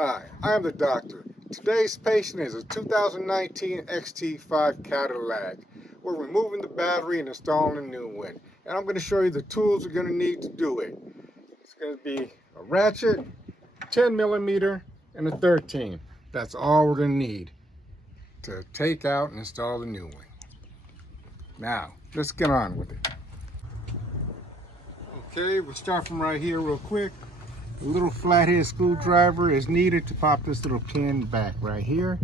Hi, I am the doctor. Today's patient is a 2019 XT5 Cadillac. We're removing the battery and installing a new one. And I'm going to show you the tools you're going to need to do it. It's going to be a ratchet, 10 millimeter, and a 13. That's all we're going to need to take out and install the new one. Now, let's get on with it. Okay, we'll start from right here real quick. A little flathead screwdriver is needed to pop this little pin back right here.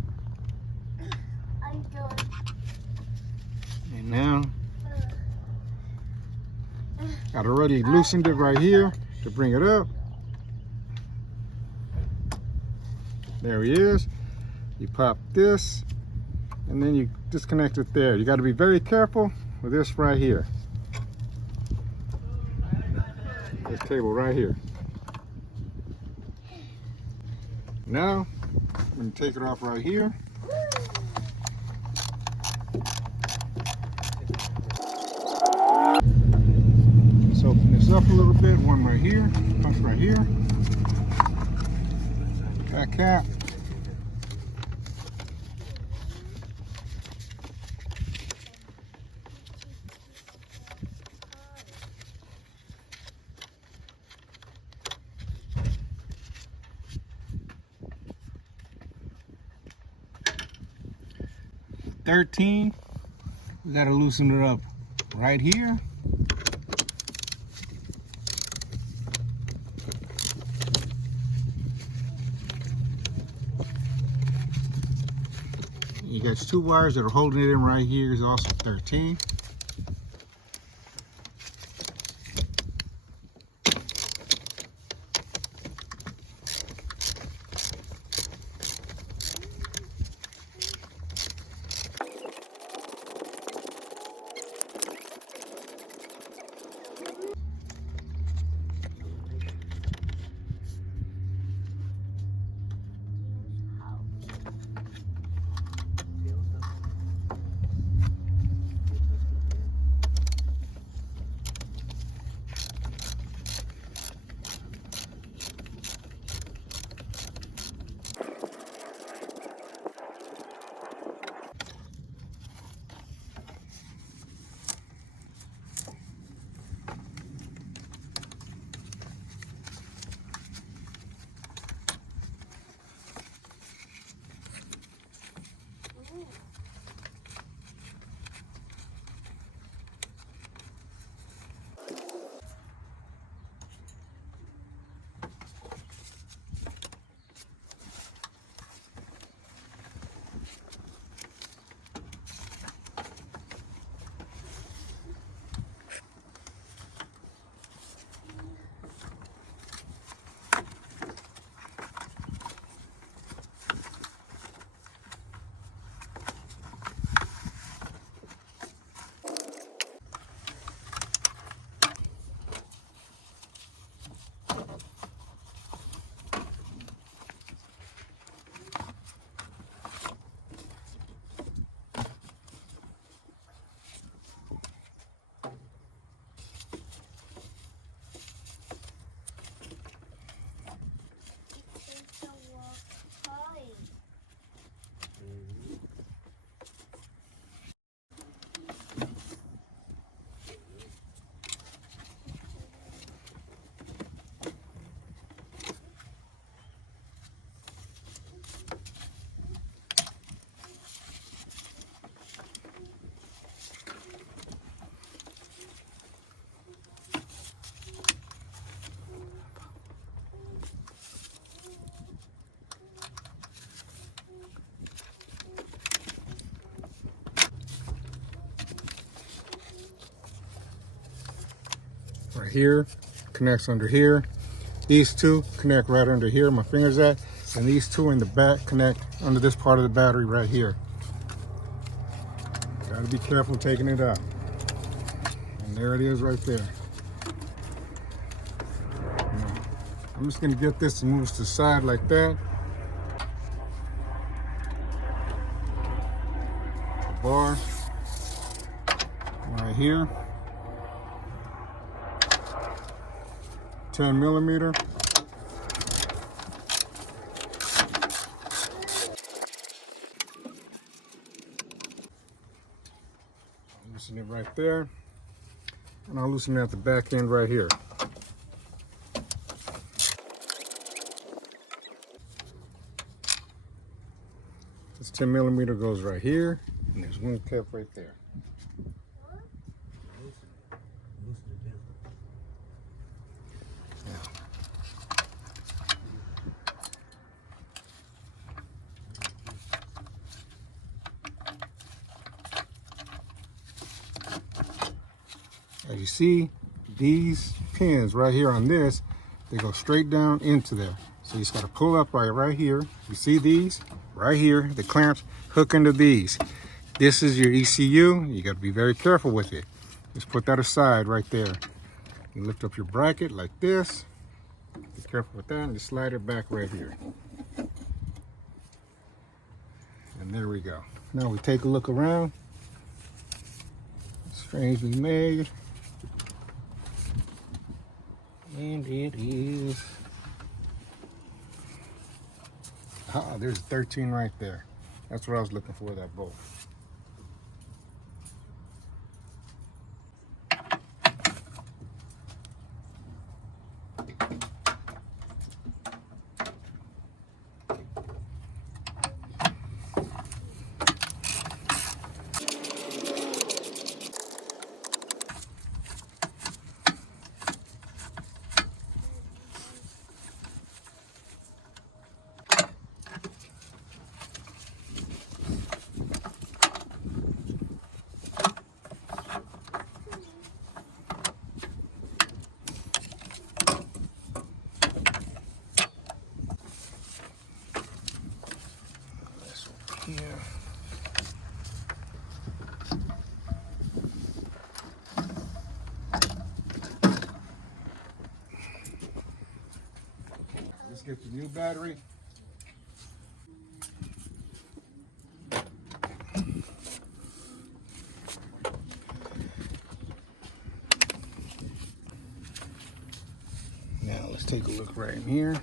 And now, I've already loosened it right here to bring it up. There he is. You pop this, and then you disconnect it there. You got to be very careful with this right here. This cable right here. Now, I'm going to take it off right here. Let's open this up a little bit. One right here, punch right here. That cap. We got to loosen it up right here. You got two wires that are holding it in right here is also 13. Right here, connects under here. These two connect right under here, my finger's at, and these two in the back connect under this part of the battery right here. Gotta be careful taking it out. And there it is right there. I'm just gonna get this to move to the side like that. The bar right here. 10 millimeter. right there. And I'll loosen it at the back end right here. This 10mm goes right here, and there's one cap right there. As you see, these pins right here on this, they go straight down into there. So you just got to pull up right here. You see these right here, the clamps hook into these. This is your ECU. You got to be very careful with it. Just put that aside right there. You lift up your bracket like this. Be careful with that, and just slide it back right here. And there we go. Now we take a look around. Strangely made. And it is. Ah, there's 13 right there. That's what I was looking for, that bolt. Here. Let's get the new battery. Now let's take a look right in here.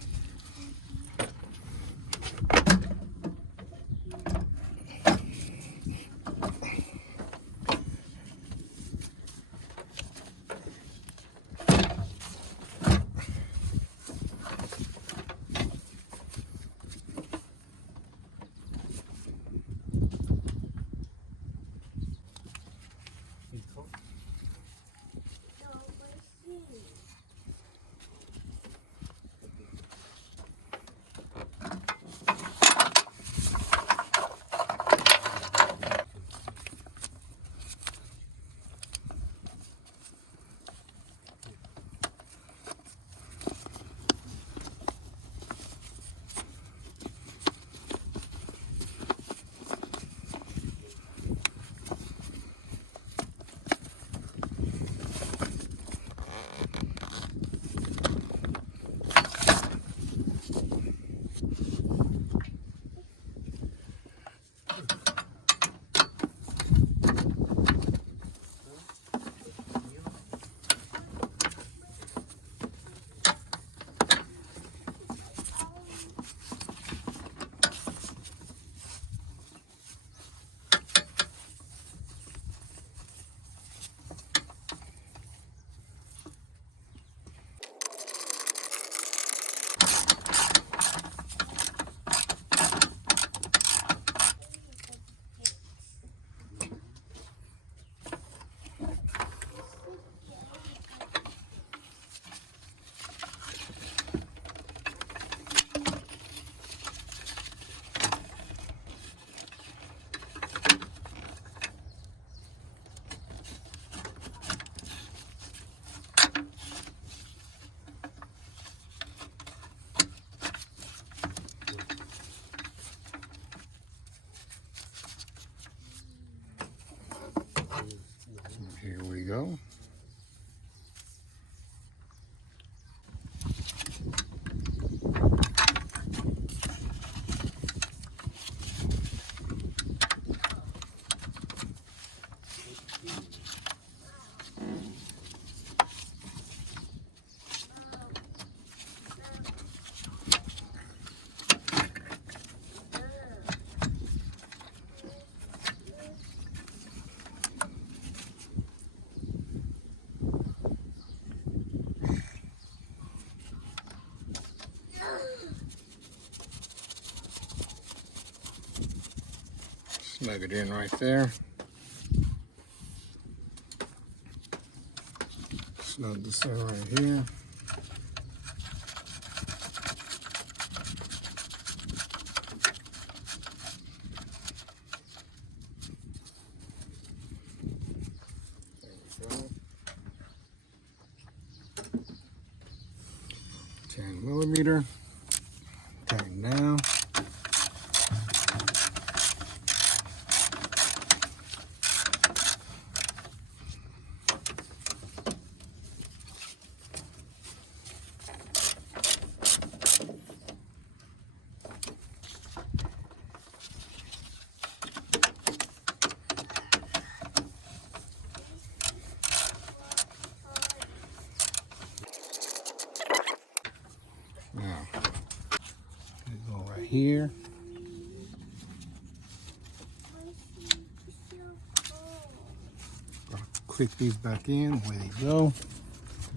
Snug it in right there. Snug this in right here. There we go. 10mm. Tighten down. Now, we go right here. Click these back in. Where they go.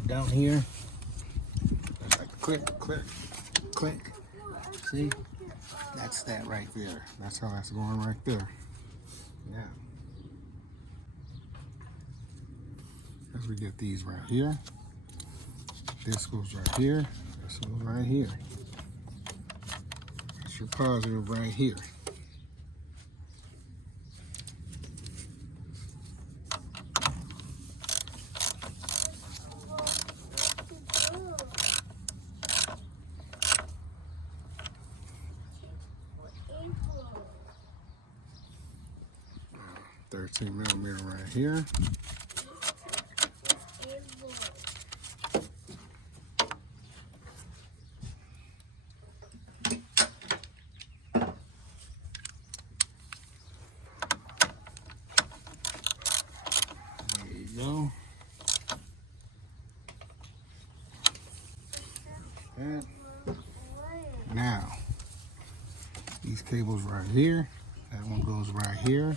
Down here. Just like click, click, click. See? That's that right there. That's how that's going right there. Now, as we get these right here, this goes right here. This goes right here. That's your positive right here. Uh, 13mm right here. Go. And now, these cables right here, that one goes right here.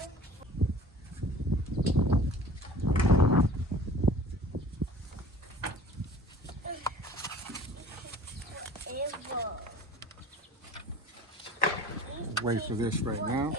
Wait for this right now.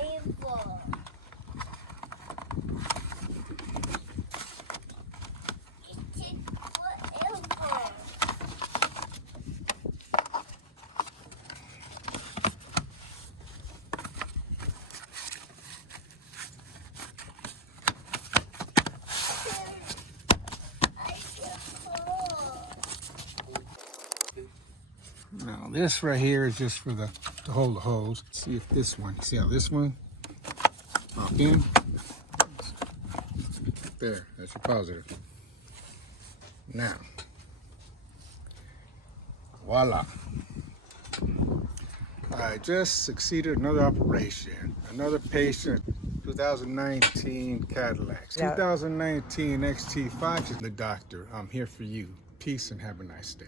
Now this right here is just for to hold the hose. See if this one, see how this one pop in? There, that's your positive. Now, voila. I just succeeded another operation. Another patient, 2019 Cadillac. Yeah. 2019 XT5 is the doctor. I'm here for you. Peace and have a nice day.